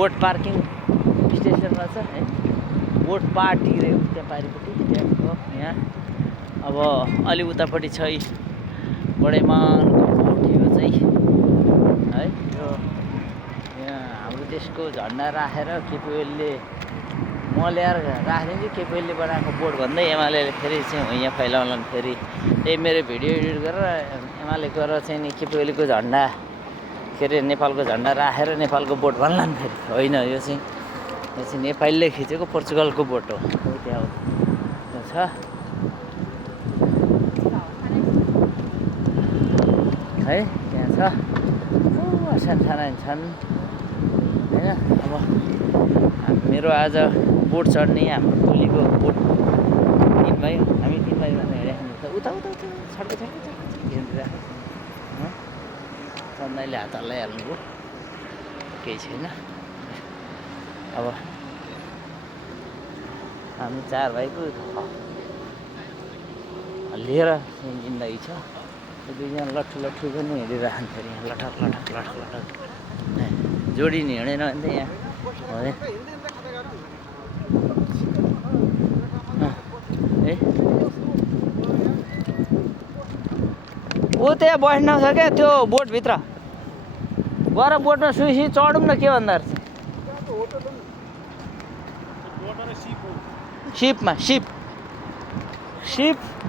बोट parking स्टेसनमा छ है, बोट पार्टी रे त्यहाँ पारिपट्टि त्यहाँको यहाँ। अब अलि उतापट्टि छ बडैमानको बोट यो चाहिँ है। यो यहाँ हाम्रो देशको झन्डा राखेर केपिओलले म ल्याएर राखिदिन्छु, केपिओलले बनाएको बोट भन्दै एमाले फेरि चाहिँ यहाँ फैलाउलान्। फेरि त्यही मेरो भिडियो एडिट गरेर एमाले गरेर चाहिँ नि केपिओलीको झन्डा के अरे नेपालको झन्डा राखेर नेपालको बोट भन्लान्। फेरि होइन, यो चाहिँ नेपालले खिचेको पोर्चुगलको बोट हो। त्यहाँ छ है, त्यहाँ छ सानसाना छन् होइन। अब मेरो आज बोट चढ्ने हाम्रो टोलीको बोट 3 भाइ, हामी 3 भाइ मात्र हिँडिराख्नु उता उता उता छड्के हिँडिरहेको चन्दाइले हात हल्लाइहाल्नुभयो, केही छैन। अब हामी 4 भाइको लिएर जिन्दगी छ। दुईजना लट्ठु पनि हिँडिरहन्। फेरि यहाँ लठक जोडी नि हिँडेन भने त यहाँ ऊ त्यहाँ बस्न छ क्या त्यो बोटभित्र गएर बोटमा सुई चढौँ न, के भन्दा सिपमा सिप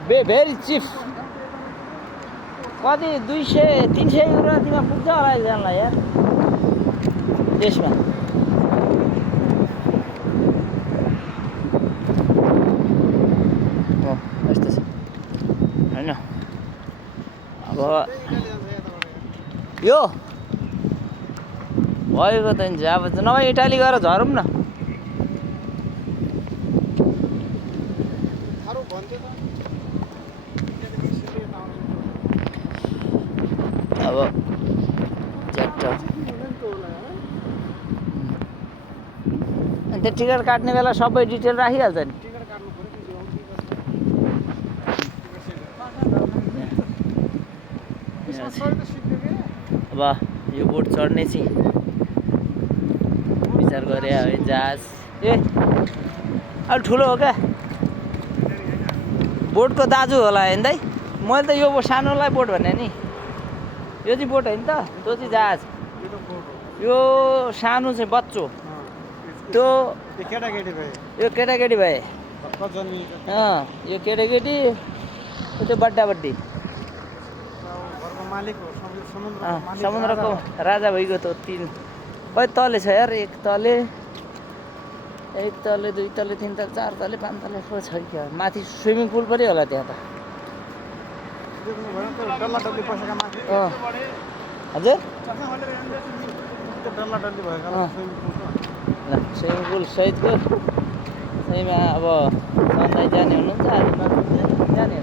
भेरी चिप कति 200-300 युरो तिमीमा पुग्छ होला एकजनालाई यार त्यसमा। यस्तो छ होइन। अब यो भएको त अब नभए इटाली गएर झरौँ न। अब च्याट्ट अन्त टिकट काट्ने बेला सबै डिटेल राखिहाल्छ नि। अब यो बोट चढ्ने चाहिँ विचार गरे है। जहाज अलि ठुलो हो क्या, बोटको दाजु होला होइन दाइ। मैले त यो सानोलाई बोट भने नि, यो चाहिँ बोट होइन त, त्यो चाहिँ जहाज। यो सानो चाहिँ बच्चो, त्यो यो केटाकेटी भए यो केटाकेटी, त्यो बड्डाबड्डी समुद्रको राजा भइगयो त। 3 कति तले छ यार, 1 तले 2 तले 3 तले 4 तले 5 तले छ क्या। माथि स्विमिङ पुल पनि होला त्यहाँ त। हजुर स्विमिङ पुल सहितको त्यहीमा अब सन्दाई जाने हुनुहुन्छ, जाने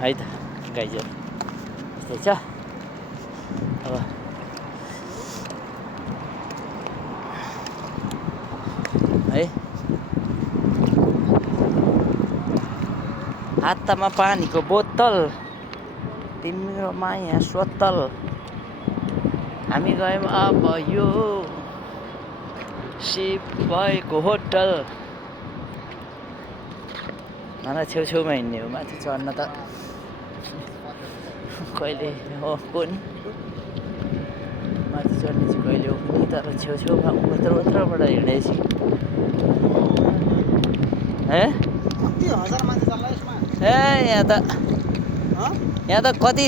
है त गाइजहरू। यस्तै छ अब है। हातमा पानीको बोतल, तिम्रो माया स्वतल, हामी गयौँ अब यो सिप भएको होटल। मलाई छेउछेउमा हिँड्ने हो, माथि चढ्न त कहिले हो कुन माथि चढ्ने चाहिँ कहिले हो कुनै, तर छेउछेउमा उत्रबाट हिँडेपछि ए यहाँ त कति